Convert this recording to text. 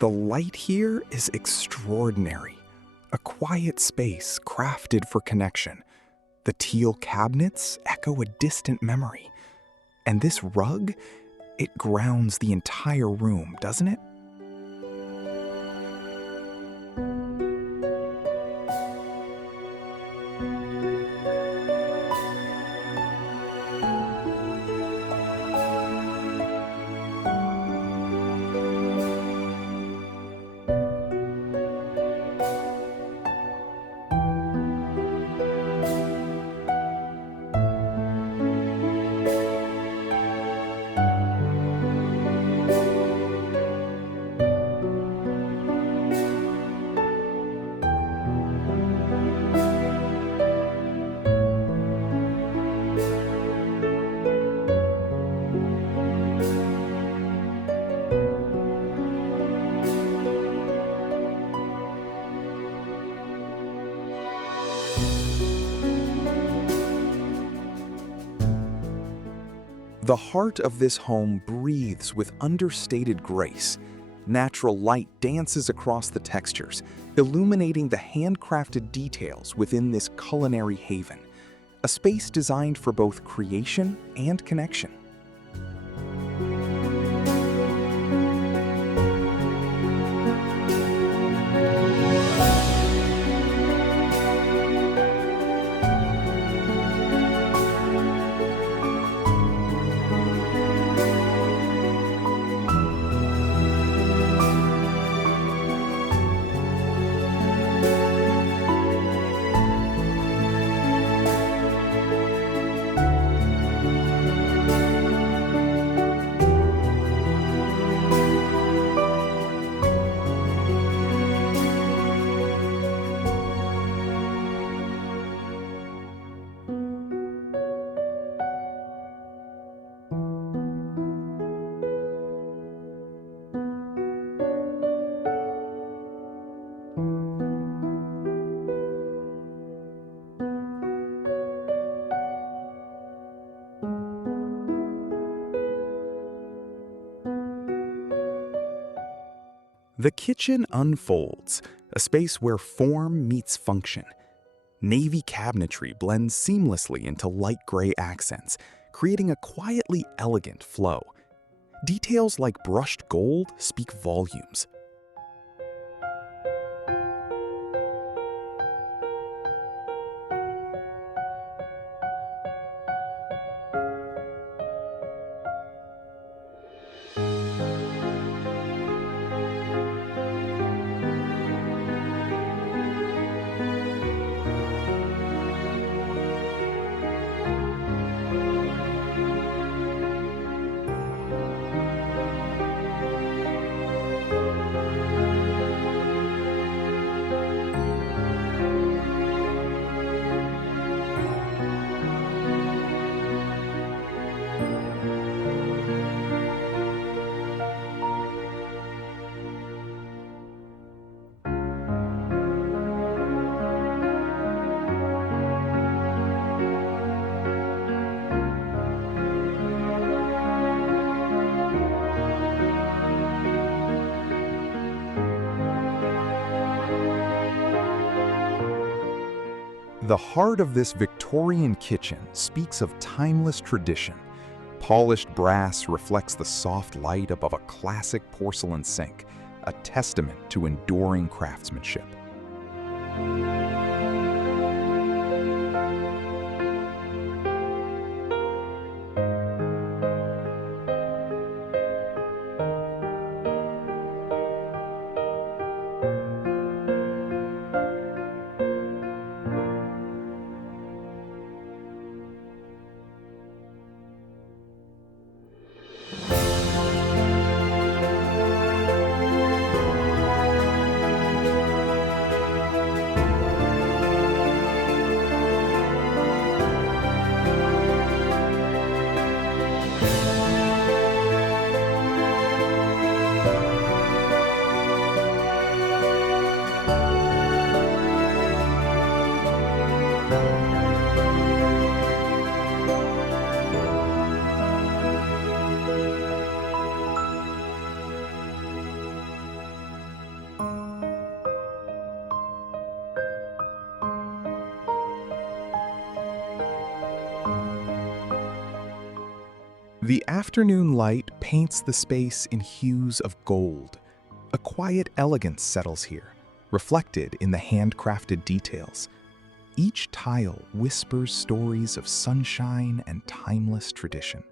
The light here is extraordinary. A quiet space crafted for connection. The teal cabinets echo a distant memory. And this rug, it grounds the entire room, doesn't it? The heart of this home breathes with understated grace. Natural light dances across the textures, illuminating the handcrafted details within this culinary haven, a space designed for both creation and connection. The kitchen unfolds, a space where form meets function. Navy cabinetry blends seamlessly into light gray accents, creating a quietly elegant flow. Details like brushed gold speak volumes. The heart of this Victorian kitchen speaks of timeless tradition. Polished brass reflects the soft light above a classic porcelain sink, a testament to enduring craftsmanship. The afternoon light paints the space in hues of gold. A quiet elegance settles here, reflected in the handcrafted details. Each tile whispers stories of sunshine and timeless tradition.